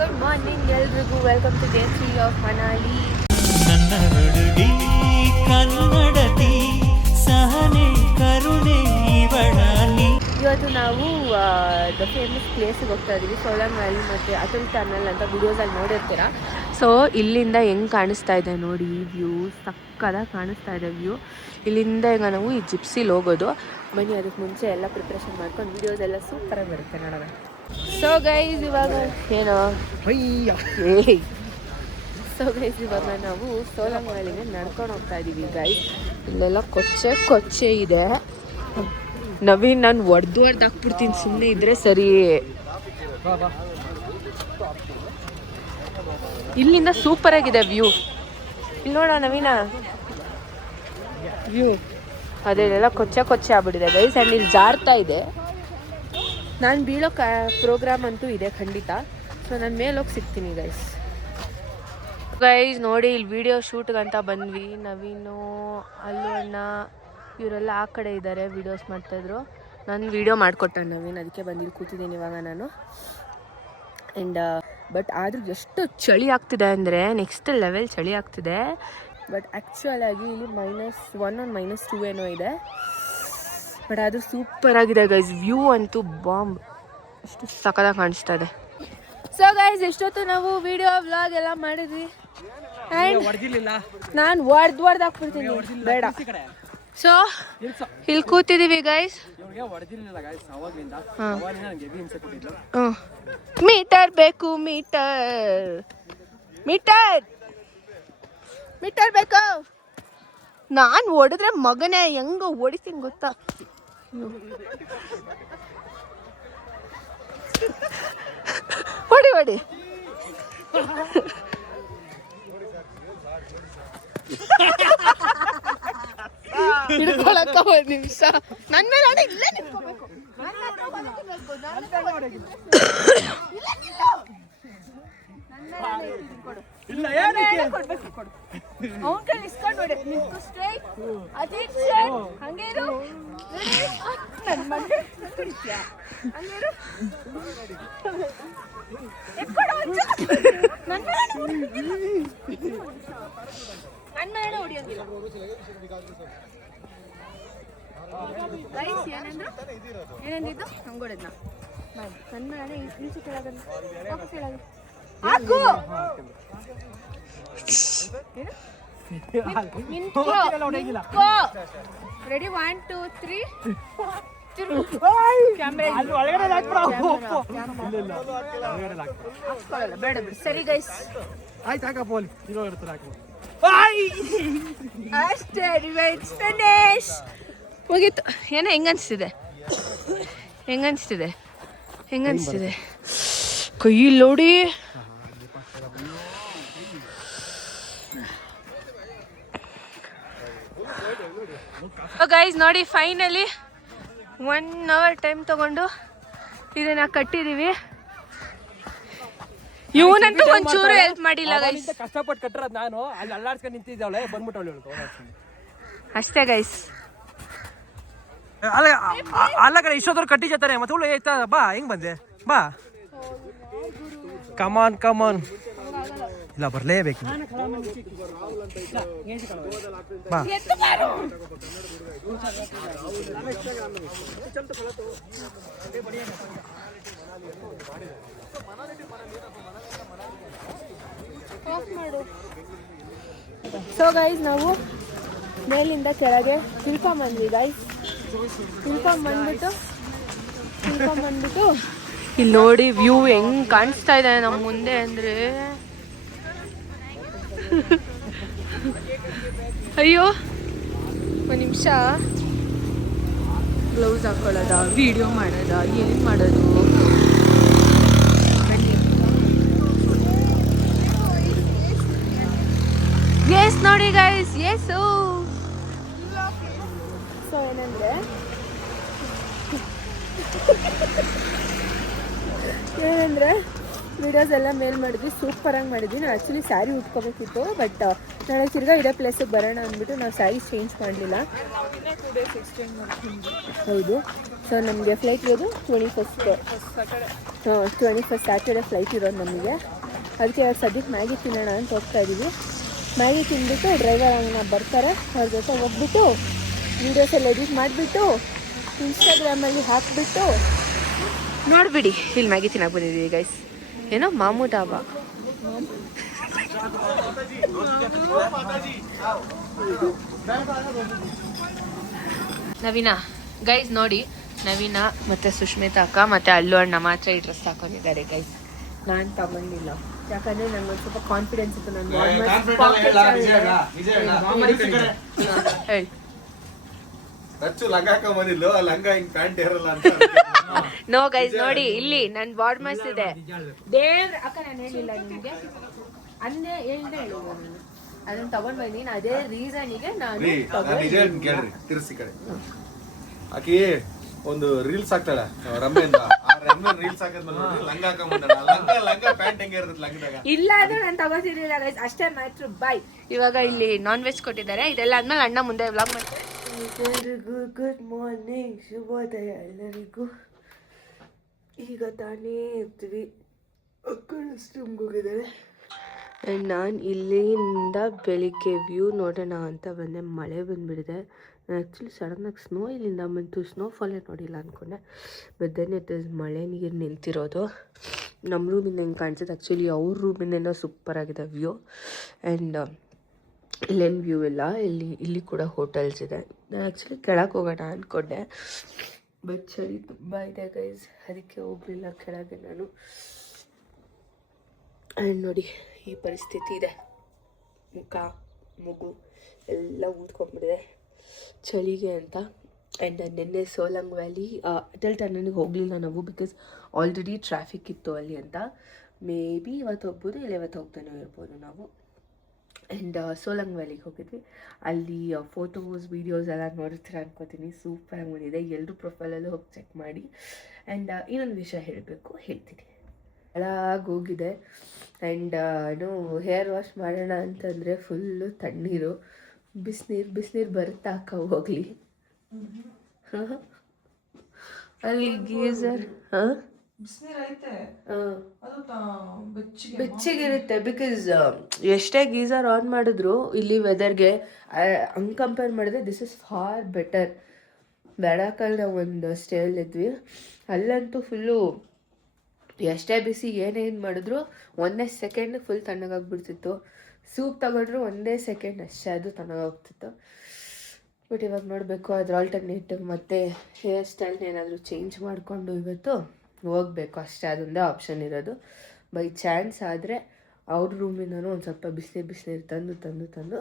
Good morning ಎಲ್ರಿಗೂ. Welcome to day 3 of Manali. ನನ್ನ ಹುಡುಗಿ ಕನ್ನಡತಿ ಸಹನೆ ಕರುಣೆ ಇವಳಾನಿ. ಇವತ್ತು ನಾವು ದ ಫೇಮಸ್ ಪ್ಲೇಸಿಗೆ ಹೋಗ್ತಾ ಇದ್ದೀವಿ. ಸೋಲಂಗ್ ವ್ಯಾಲಿ ಮತ್ತು ಅಟಲ್ ಟನಲ್ ಅಂತ ವಿಡಿಯೋಸಲ್ಲಿ ನೋಡಿರ್ತೀರ. ಸೊ ಇಲ್ಲಿಂದ ಹೆಂಗೆ ಕಾಣಿಸ್ತಾ ಇದೆ ನೋಡಿ, ವ್ಯೂ ಸಕ್ಕದಾಗಿ ಕಾಣಿಸ್ತಾ ಇದೆ ವ್ಯೂ. ಇಲ್ಲಿಂದ ಈಗ ನಾವು ಈ ಜಿಪ್ಸಿಲಿ ಹೋಗೋದು. ಬನ್ನಿ, ಅದಕ್ಕೆ ಮುಂಚೆ ಎಲ್ಲ ಪ್ರಿಪ್ರೇಷನ್ ಮಾಡ್ಕೊಂಡು ವಿಡಿಯೋಸ್ ಎಲ್ಲ ಸೂಪರಾಗಿ ಬರುತ್ತೆ ನೋಡೋಣ. ಸೊ ಗೈಸ್ ಇವಾಗ ಏನೋ ಇವಾಗ ನಾವು ಸೋಲಂಗ್ ವ್ಯಾಲಿಗೆ ನಡ್ಕೊಂಡು ಹೋಗ್ತಾ ಇದ್ದೀವಿ ಗೈಸ್. ಇಲ್ಲೆಲ್ಲ ಕೊಚ್ಚೆ ಇದೆ. ನವೀನ್ ನಾನು ಹೊಡೆದು ಹಾಕ್ಬಿಡ್ತೀನಿ, ಸುಮ್ಮನೆ ಇದ್ರೆ ಸರಿ. ಇಲ್ಲಿಂದ ಸೂಪರ್ ಆಗಿದೆ ವ್ಯೂ. ಇಲ್ಲಿ ನೋಡ ನವೀನ ವ್ಯೂ, ಅದೆಲ್ಲ ಕೊಚ್ಚೆ ಆಗ್ಬಿಟ್ಟಿದೆ ಗೈಸ್. ಆ್ಯಂಡ್ ಇಲ್ಲಿ ಜಾರ್ತಾ ಇದೆ. ನಾನು ಬೀಳೋ ಪ್ರೋಗ್ರಾಮ್ ಅಂತೂ ಇದೆ ಖಂಡಿತ. ಸೊ ನಾನು ಮೇಲೋಗಿ ಸಿಗ್ತೀನಿ ಗೈಸ್. ನೋಡಿ, ಇಲ್ಲಿ ವಿಡಿಯೋ ಶೂಟ್ಗಂತ ಬಂದ್ವಿ. ನವೀನು, ಅಲ್ಲು ಅಣ್ಣ ಇವರೆಲ್ಲ ಆ ಕಡೆ ಇದ್ದಾರೆ, ವೀಡಿಯೋಸ್ ಮಾಡ್ತಾಯಿದ್ರು. ನಾನು ವೀಡಿಯೋ ಮಾಡಿಕೊಟ್ಟೆ ನವೀನ್, ಅದಕ್ಕೆ ಬಂದಿಲ್ಲಿ ಕೂತಿದ್ದೀನಿ ಇವಾಗ ನಾನು. ಆ್ಯಂಡ್ ಬಟ್ ಆದರೂ ಎಷ್ಟು ಚಳಿ ಆಗ್ತಿದೆ ಅಂದರೆ ನೆಕ್ಸ್ಟ್ ಲೆವೆಲ್ ಚಳಿ ಆಗ್ತಿದೆ. ಬಟ್ ಆ್ಯಕ್ಚುಲಾಗಿ ಇಲ್ಲಿ -1 -2 ಏನೋ ಇದೆ. ಬಟ್ ಅದು ಸೂಪರ್ ಆಗಿದೆ ಗೈಸ್. ವ್ಯೂ ಅಂತೂ ಬಾಂಬ್, ಅಷ್ಟು ಸಖತ್ತಾಗಿ ಕಾಣಿಸ್ತಾ ಇದೆ. ಸೊ ಗೈಸ್ ಎಷ್ಟೊತ್ತು ನಾವು ವಿಡಿಯೋ ವ್ಲಾಗ್ ಎಲ್ಲ ಮಾಡಿದ್ವಿ. ನಾನು ಹೊಡೆದು ಹಾಕ್ಬಿಡ್ತೀನಿ, ಬೇಡ. ಸೊ ಇಲ್ಲಿ ಕೂತಿದ್ದೀವಿ ಗೈಸ್. ಮೀಟರ್ ಬೇಕು, ಮೀಟರ್ ಬೇಕು. ನಾನು ಹೊಡೆದ್ರೆ ಮಗನೇ ಹೆಂಗ ಹೊಡಿತೀನಿ ಗೊತ್ತಾ. ಹೊಡಿ ಹಿಡ್ಕೊಳಕ್ಕ ಒಂದು ನಿಮಿಷ. ನನ್ನ ಮೇಲೆ ಇಲ್ಲೇ ನಿಂತ್ಕೋಬೇಕು. ಅವನ ಕೈ ಇಸ್ಕೊಂಡು ಹಂಗೆ ಇರು. ನನ್ನ ಮನೆ ಹಂಗೇರು. ನನ್ನ ಮೇಲೆ ಹೊಡಿಯೋದಿಲ್ಲ ಗೈಸ್. ಏನಂದಿದ್ದು ಹಂಗೊಡದ್ನ ನನ್ನ ಮೇಲೆ ಈಚೆ ಕೆಳಗನ್ನು ವಾಪಸ್ ಕೆಳಗೆ ಹಾಕು. ರೆಡಿ 1 2 3 ಬೇಡ ಸರಿ ಗೈಸ್. ಅಷ್ಟೇ, ಫಿನಿಶ್ ಮುಗೀತು. ಏನೋ ಹೆಂಗನ್ಸ್ತಿದೆ ಕೈ ನೋಡಿ. ಗೈಸ್ ನೋಡಿ, ಫೈನಲಿ 1 hour ಟೈಮ್ ತಗೊಂಡು ಇದನ್ನ ಕಟ್ಟಿದೀವಿ. ಇವನಂತೂ ಒಂಚೂರು ಹೆಲ್ಪ್ ಮಾಡಿಲ್ಲ ಗೈಸ್. ಕಷ್ಟಪಟ್ಟು ಕಟ್ಟರದ್ ನಾನು ಅಲ್ಲಿ ಅಲ್ಲಾಡ್ಸ್ಕೊಂಡು ನಿಂತಿದ್ದಾಳೆ, ಬಂದ್ಬಿಟ್ಟು ಅಷ್ಟೇ ಗೈಸ್. ಅಲ್ಲ ಕಡೆ ಇಷ್ಟೊತ್ತವ್ರು ಕಟ್ಟಿಜಾತಾರೆ ಮತ್ತೆ ಹುಳು ಆಯ್ತಾ. ಬಾ ಹೆಂಗ್ ಬಂದೆ, ಬಾ ಕಮಾನ್ ಇಲ್ಲ ಬರ್ಲೇಬೇಕು. ಬಾ ಸೊ ಗೈಸ್ ನಾವು ಮೇಲಿಂದ ಕೆಳಗೆ ತಿಳ್ಕೊಂಬಂದ್ವಿ ಗೈಸ್. ತಿಳ್ಕೊಂಬಂದ್ಬಿಟ್ಟು ಇಲ್ಲಿ ನೋಡಿ ವ್ಯೂ ಹೆಂಗ್ ಕಾಣಿಸ್ತಾ ಇದೆ ನಮ್ಮ ಮುಂದೆ ಅಂದ್ರೆ. ಅಯ್ಯೋ ಒಂದು ನಿಮಿಷ, ಗ್ಲೌಸ್ ಹಾಕೊಳ್ಳೋದ, ವಿಡಿಯೋ ಮಾಡೋದ, ಏನು ಮಾಡೋದು. ಎಸ್ ನೋಡಿ ಗೈಸ್, ಎಸ್. ಸೊ ಏನಂದ್ರೆ ವಿಡಿಯೋ ವಿಡಿಯೋಸ್ ಎಲ್ಲ ಮೇಲ್ ಮಾಡಿದ್ವಿ, ಸೂಪರಾಗಿ ಮಾಡಿದ್ವಿ. ನಾನು ಆ್ಯಕ್ಚುಲಿ ಸ್ಯಾರಿ ಉಟ್ಕೋಬೇಕಿತ್ತು, ಬಟ್ ನಾಳೆ ತಿರ್ಗಾ ಇದೇ ಪ್ಲೇಸಿಗೆ ಬರೋಣ ಅಂದ್ಬಿಟ್ಟು ನಾವು ಸ್ಯಾರಿ ಚೇಂಜ್ ಮಾಡಲಿಲ್ಲ. ಹೌದು. ಸೊ ನಮಗೆ ಫ್ಲೈಟ್ ಇರೋದು 21st ಸ್ಯಾಟರ್ಡೆ ಫ್ಲೈಟ್ ಇರೋದು ನಮಗೆ. ಅದಕ್ಕೆ ಇವಾಗ ಸದ್ಯಕ್ಕೆ ಮ್ಯಾಗಿ ತಿನ್ನೋಣ ಅಂತ ಹೋಗ್ತಾ ಇದ್ದೀವಿ. ಮ್ಯಾಗಿ ತಿಂದ್ಬಿಟ್ಟು ಡ್ರೈವರ್ ಅಣ್ಣ ಬರ್ತಾರೆ, ಅವ್ರ ಜೊತೆ ಹೋಗ್ಬಿಟ್ಟು ವೀಡಿಯೋಸ್ ಎಲ್ಲ ಎಡಿಟ್ ಮಾಡಿಬಿಟ್ಟು ಇನ್ಸ್ಟಾಗ್ರಾಮಲ್ಲಿ ಹಾಕಿಬಿಟ್ಟು ನೋಡಿಬಿಡಿ. ಇಲ್ಲಿ ಮ್ಯಾಗಿ ತಿನ್ನಕ್ಕೆ ಬಂದಿದ್ದೀವಿ ಗೈಸ್. ಏನೋ ಮಾಮೂ ಡಾಬಾ. ನವೀನಾ ಗೈಸ್ ನೋಡಿ, ನವೀನಾ ಮತ್ತು ಸುಷ್ಮಿತಾ ಅಕ್ಕ ಮತ್ತು ಅಲ್ಲು ಅಣ್ಣ ಮಾತ್ರ ಈ ಡ್ರೆಸ್ ಹಾಕೊಂಡಿದ್ದಾರೆ ಗೈಸ್. ನಾನು ತಗೊಂಡಿಲ್ಲ, ಯಾಕಂದರೆ ನನಗೆ ಒಂದು ಸ್ವಲ್ಪ ಕಾನ್ಫಿಡೆನ್ಸ್ ಇತ್ತು. ನಾನು ಹೇಳಿ ನೋ ಗೈಸ್ ನೋಡಿ, ಇಲ್ಲಿ ನನ್ನ ಬಾಡ್ ಮಸ್ತ್ ಇದೆ. ದೇವ್ರ ಅಕ್ಕ ನಾನು ಹೇಳಿಲ್ಲ ನಿಮಗೆ, ಅಂದೇ ಹೇಳಿದೆ ಹೇಳಿಲ್ಲ ನಾನು. ಅದನ್ನ ತಗೊಂಡ್ ಬಂದೀನಿ, ಅದೇ ರೀಸನ್ಗೆ ನಾನು ತಿರ್ಸಿ ಕಡೆ ಆಕಿ ಒಂದು ರೀಲ್ಸ್ ಹಾಕ್ತಾಳೆ ರಮ್ಮೆಂದ. ರೀಲ್ಸ್ ಹಾಕಿದ್ಮೇಲೆ ಲಂಗ ಲಂಗ ಪ್ಯಾಂಟ್ ಹೆಂಗೆ ಇರ್ತದೆ ಲಂಗದಾಗ. ಇಲ್ಲ ಅದು ನಾನು ತಗೋತಿರ್ಲಿಲ್ಲ ಗೈಸ್, ಅಷ್ಟೇ ಮ್ಯಾಟ್ರು. ಬಾಯ್. ಇವಾಗ ಇಲ್ಲಿ ನಾನ್ ವೆಜ್ ಕೊಟ್ಟಿದ್ದಾರೆ, ಇದೆಲ್ಲ ಆದ್ಮೇಲೆ ಅಣ್ಣ ಮುಂದೆ ವ್ಲಾಗ್ ಮಾಡ್ತಾರೆ. ಎಲ್ಲರಿಗೂ ಗುಡ್ ಮಾರ್ನಿಂಗ್, ಶುಭೋದಯ ಎಲ್ಲರಿಗೂ. ಈಗ ತಾನೇ ಇರ್ತೀವಿ, ರೂಮ್ಗೆ ಹೋಗಿದ್ದಾರೆ. ಆ್ಯಂಡ್ ನಾನು ಇಲ್ಲಿಂದ ಬೆಳಿಗ್ಗೆ ವ್ಯೂ ನೋಡೋಣ ಅಂತ ಬಂದೆ. ಮಳೆ ಬಂದುಬಿಟ್ಟಿದೆ. ನಾನು ಆ್ಯಕ್ಚುಲಿ ಸಡನ್ನಾಗಿ ಸ್ನೋ ಇಲ್ಲಿಂದ ಬಂತು, ಸ್ನೋಫಾಲೇ ನೋಡಿಲ್ಲ ಅಂದ್ಕೊಂಡೆ. ಬಟ್ ದೆನ್ ಇಟ್ ಇಸ್ ಮಳೆ ನೀರು ನಿಂತಿರೋದು. ನಮ್ಮ ರೂಮಿಂದ ಹೆಂಗೆ ಕಾಣಿಸುತ್ತೆ, ಆ್ಯಕ್ಚುಲಿ ಅವ್ರ ರೂಮಿಂದ ಸೂಪರಾಗಿದೆ ವ್ಯೂ. ಆ್ಯಂಡ್ ಇಲ್ಲೇನು ವ್ಯೂ ಇಲ್ಲ, ಇಲ್ಲಿ ಕೂಡ ಹೋಟೆಲ್ಸ್ ಇದೆ. ನಾನು ಆ್ಯಕ್ಚುಲಿ ಕೆಳಗೆ ಹೋಗೋಣ ಅಂದ್ಕೊಂಡೆ, ಬಟ್ ಚಳಿ ತುಂಬ ಇದೆ ಗೈಸ್, ಅದಕ್ಕೆ ಹೋಗಲಿಲ್ಲ ಕೆಳಗೆ ನಾನು. ಆ್ಯಂಡ್ ನೋಡಿ ಈ ಪರಿಸ್ಥಿತಿ ಇದೆ, ಮುಖ ಮೂಗು ಎಲ್ಲ ಊದ್ಕೊಂಡ್ಬಿಟ್ಟಿದೆ ಚಳಿಗೆ ಅಂತ. ಆ್ಯಂಡ್ ನಿನ್ನೆ ಸೋಲಂಗ್ ವ್ಯಾಲಿ ಅಟಲ್ ಟನಲ್ಗೆ ಹೋಗಲಿಲ್ಲ ನಾವು, ಬಿಕಾಸ್ ಆಲ್ರೆಡಿ ಟ್ರಾಫಿಕ್ ಇತ್ತು ಅಲ್ಲಿ ಅಂತ. ಮೇ ಬಿ ಇವತ್ತು ಹೋಗ್ಬೋದು, ಇಲ್ಲ ಇವತ್ತು ಹೋಗ್ತಾನೆ ಇರ್ಬೋದು ನಾವು. ಆ್ಯಂಡ್ ಸೋಲಂಗ್ ವ್ಯಾಲಿಗೆ ಹೋಗಿದ್ವಿ. ಅಲ್ಲಿ ಫೋಟೋಸ್ ವೀಡಿಯೋಸ್ ಎಲ್ಲ ನೋಡಿರ್ತೀರ ಅನ್ಕೋತೀನಿ, ಸೂಪರಾಗಿ ಬಂದಿದೆ. ಎಲ್ಲರೂ ಪ್ರೊಫೈಲಲ್ಲೂ ಹೋಗಿ ಚೆಕ್ ಮಾಡಿ. ಆ್ಯಂಡ್ ಇನ್ನೊಂದು ವಿಷಯ ಹೇಳ್ತೀನಿ, ಹಾಳಾಗಿ ಹೋಗಿದೆ. ಆ್ಯಂಡ್ ಹೇರ್ ವಾಶ್ ಮಾಡೋಣ ಅಂತಂದರೆ ಫುಲ್ಲು ತಣ್ಣೀರು, ಬಿಸಿನೀರು ಬರುತ್ತಾ ಅಕ್ಕ ಹೋಗಲಿ. ಅಲ್ಲಿ ಗೀಸರ್ ಬೆಚ್ಚಗಿರುತ್ತೆ, ಬಿಕಾಸ್ ಎಷ್ಟೇ ಗೀಸರ್ ಆನ್ ಮಾಡಿದ್ರು ಇಲ್ಲಿ ವೆದರ್ಗೆ ಹಂಗೆ ಕಂಪೇರ್ ಮಾಡಿದ್ರೆ ದಿಸ್ ಇಸ್ ಫಾರ್ ಬೆಟರ್. ಬೆಳಕಲ್ಲಿ ನಾವು ಒಂದು ಸ್ಟೇಯಲ್ಲಿದ್ವಿ, ಅಲ್ಲಂತೂ ಫುಲ್ಲು ಎಷ್ಟೇ ಬಿಸಿ ಏನೇನು ಮಾಡಿದ್ರು ಒಂದೇ ಸೆಕೆಂಡ್ ಫುಲ್ ತಣ್ಣಗಾಗ್ಬಿಡ್ತಿತ್ತು. ಸೂಪ್ ತಗೊಂಡ್ರು ಒಂದೇ ಸೆಕೆಂಡ್ ಅಷ್ಟೇ ಅದು ತಣ್ಣಗಾಗ್ತಿತ್ತು. ಬಟ್ ಇವಾಗ ನೋಡಬೇಕು ಅದ್ರ ಆಲ್ಟರ್ನೇಟಿವ್ ಮತ್ತು ಹೇರ್ ಸ್ಟೈಲ್ನ ಏನಾದರೂ ಚೇಂಜ್ ಮಾಡಿಕೊಂಡು ಇವತ್ತು ಹೋಗಬೇಕು ಅಷ್ಟೇ. ಅದೊಂದೇ ಆಪ್ಷನ್ ಇರೋದು. ಬೈ ಚಾನ್ಸ್ ಆದರೆ ಅವ್ರ ರೂಮಿಂದನೂ ಒಂದು ಸ್ವಲ್ಪ ಬಿಸಿನೀರು ತಂದು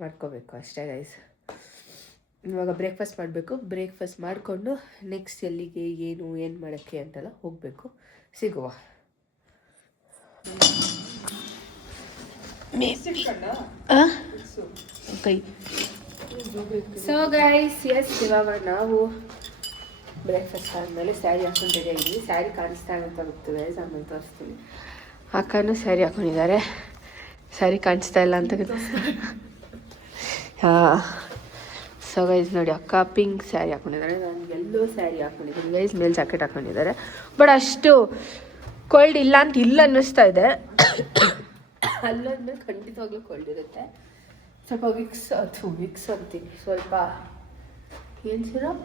ಮಾಡ್ಕೋಬೇಕು ಅಷ್ಟೇ ಗೈಸ್. ಇವಾಗ ಬ್ರೇಕ್ಫಾಸ್ಟ್ ಮಾಡಬೇಕು. ಬ್ರೇಕ್ಫಾಸ್ಟ್ ಮಾಡಿಕೊಂಡು ನೆಕ್ಸ್ಟ್ ಎಲ್ಲಿಗೆ ಏನು ಮಾಡೋಕ್ಕೆ ಅಂತೆಲ್ಲ ಹೋಗಬೇಕು. ಸಿಗುವ. ಸೊ ಗೈಸ್ ಎಸ್, ಇವಾಗ ನಾವು ಬ್ರೇಕ್ಫಾಸ್ಟ್ ಆದಮೇಲೆ ಸ್ಯಾರಿ ಹಾಕೊಂಡು ರೆಡಿ ಆಗಿದ್ವಿ. ಸ್ಯಾರಿ ಕಾಣಿಸ್ತಾ ಅಂತ ಗೊತ್ತಿದೆ, ಆಮೇಲೆ ತೋರಿಸ್ತೀನಿ. ಅಕ್ಕನೂ ಸ್ಯಾರಿ ಹಾಕೊಂಡಿದ್ದಾರೆ, ಸ್ಯಾರಿ ಕಾಣಿಸ್ತಾ ಇಲ್ಲ ಅಂತ. ಹಾಂ, ಸೊ ಗೈಸ್ ನೋಡಿ, ಅಕ್ಕ ಪಿಂಕ್ ಸ್ಯಾರಿ ಹಾಕೊಂಡಿದ್ದಾರೆ, ನಾನು ಎಲ್ಲೋ ಸ್ಯಾರಿ ಹಾಕೊಂಡಿದ್ದೀನಿ ಗೈಸ್. ಮೇಲೆ ಜಾಕೆಟ್ ಹಾಕೊಂಡಿದ್ದಾರೆ. ಬಟ್ ಅಷ್ಟು ಕೋಲ್ಡ್ ಇಲ್ಲ ಅಂತ ಇಲ್ಲ ಅನ್ನಿಸ್ತಾ ಇದೆ. ಅಲ್ಲಂದ್ರೆ ಖಂಡಿತವಾಗ್ಲೂ ಕೋಲ್ಡ್ ಇರುತ್ತೆ. ಸ್ವಲ್ಪ ವಿಕ್ಸ್ ಅಂತೀನಿ, ಸ್ವಲ್ಪ ಏನು ಸಿರಪ್,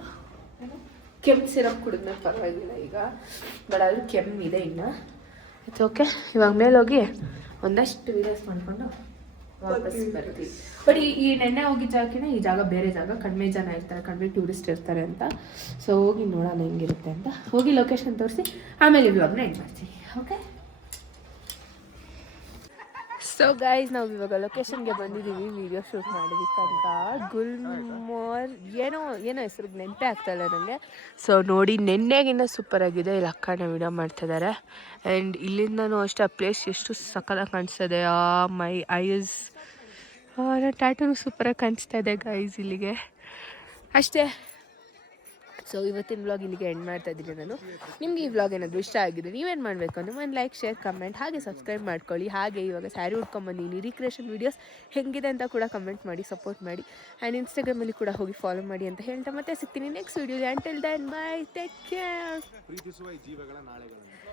ಕೆಮ್ಮು ಸಿರಪ್ ಕುಡಿದ್ಮೇಲೆ ಪರವಾಗಿಲ್ಲ ಈಗ. ಬಟ್ ಅದು ಕೆಮ್ಮಿದೆ ಇನ್ನು. It's okay. ಇವಾಗ ಮೇಲೋಗಿ ಒಂದಷ್ಟು ವೀಡಿಯೋಸ್ ಮಾಡಿಕೊಂಡು ವಾಪಸ್ ಬರ್ತೀವಿ. ಬಟ್ ಈ ನೆನ್ನೆ ಹೋಗಿದ್ದ ಜಾಗಕ್ಕಿಂತ ಈ ಜಾಗ ಬೇರೆ ಜಾಗ, ಕಡಿಮೆ ಜನ ಇರ್ತಾರೆ, ಕಡಿಮೆ ಟೂರಿಸ್ಟ್ ಇರ್ತಾರೆ ಅಂತ. ಸೊ ಹೋಗಿ ನೋಡೋಣ ಹೆಂಗಿರುತ್ತೆ ಅಂತ. ಹೋಗಿ ಲೊಕೇಶನ್ ತೋರಿಸಿ ಆಮೇಲೆ ವ್ಲಾಗ್ನ ಎಂಡ್ ಮಾಡ್ತೀನಿ. ಓಕೆ. ಸೊ ಗೈಸ್, ನಾವು ಇವಾಗ ಲೊಕೇಶನ್ಗೆ ಬಂದಿದ್ದೀವಿ ವೀಡಿಯೋ ಶೂಟ್ ಮಾಡೋದಕ್ಕಂತ. ಗುಲ್ಮೋರ್ ಏನೋ ಹೆಸರು ನೆನಪೇ ಆಗ್ತಾಯಿಲ್ಲ ನನಗೆ. ಸೊ ನೋಡಿ, ನೆನ್ನೆಗಿಂತ ಸೂಪರಾಗಿದೆ. ಇಲ್ಲಿ ಅಕ್ಕನ ವೀಡಿಯೋ ಮಾಡ್ತಿದ್ದಾರೆ. ಆ್ಯಂಡ್ ಇಲ್ಲಿಂದನೂ ಅಷ್ಟೇ ಆ ಪ್ಲೇಸ್ ಎಷ್ಟು ಸಕ್ಕತ್ತಾಗಿ ಕಾಣಿಸ್ತದೆ. ಮೈ ಐಸ್ ಟ್ಯಾಟೂನು ಸೂಪರಾಗಿ ಕಾಣಿಸ್ತಾ ಇದೆ ಗೈಸ್ ಇಲ್ಲಿಗೆ. ಅಷ್ಟೇ ಸೊ ಇವತ್ತಿನ ವ್ಲಾಗ್ ಇಲ್ಲಿಗೆ ಎಂಡ್ ಮಾಡ್ತಾ ಇದ್ದೀನಿ ನಾನು. ನಿಮಗೆ ಈ ವ್ಲಾಗ್ ಏನಾದರೂ ಇಷ್ಟ ಆಗಿದ್ರೆ ನೀವೇನು ಮಾಡಬೇಕು ಅಂದರೆ ಒಂದು ಲೈಕ್, ಶೇರ್, ಕಮೆಂಟ್ ಹಾಗೆ ಸಬ್ಸ್ಕ್ರೈಬ್ ಮಾಡ್ಕೊಳ್ಳಿ. ಹಾಗೆ ಇವಾಗ ಸ್ಯಾರಿ ಉಟ್ಕೊಂಬಂದಿನಿ, ರೀಕ್ರಿಯೇಷನ್ ವೀಡಿಯೋಸ್ ಹೇಗಿದೆ ಅಂತ ಕೂಡ ಕಮೆಂಟ್ ಮಾಡಿ, ಸಪೋರ್ಟ್ ಮಾಡಿ. ಆ್ಯಂಡ್ ಇನ್ಸ್ಟಾಗ್ರಾಮಲ್ಲಿ ಕೂಡ ಹೋಗಿ ಫಾಲೋ ಮಾಡಿ ಅಂತ ಹೇಳ್ತಾ ಮತ್ತೆ ಸಿಗ್ತೀನಿ ನೆಕ್ಸ್ಟ್ ವೀಡಿಯೋಲಿ. Until then bye, take care. ಪ್ರೀತಿಸುವ ಈ ಜೀವಗಳ ನಾಳೆಗಳನ್ನು